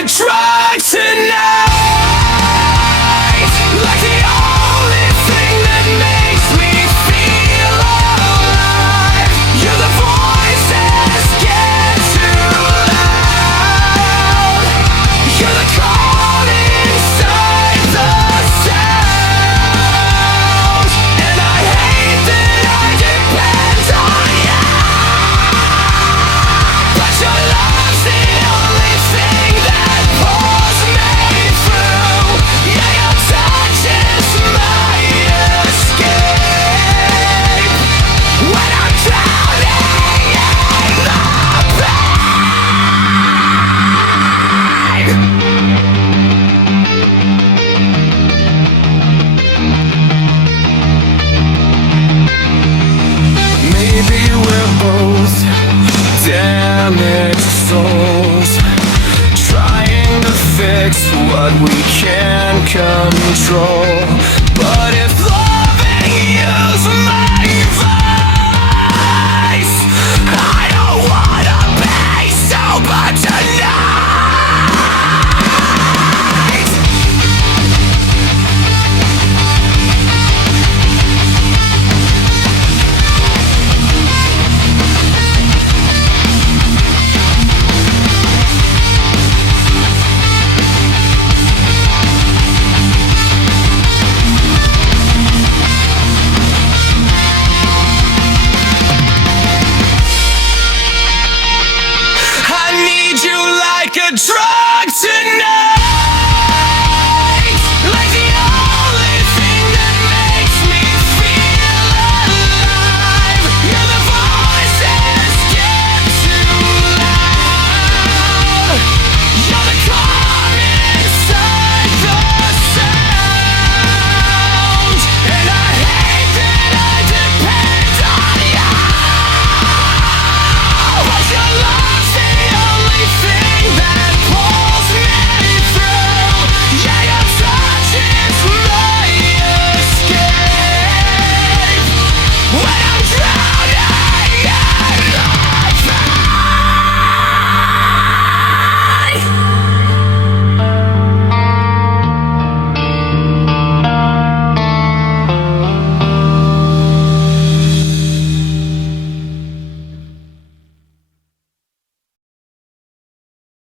a drug tonight, like the only thing that makes me feel alive. You're the voices get too loud. You're the cold inside the sound, and I hate that I depend on you, but your love's the only thing that pulls me through. Yeah, your touch is my escape when I'm drowning in the pain. Maybe we're both damaged souls, trying to fix what we can't control. But if loving you's my vice, I don't wanna be sober tonight. I need you like a drug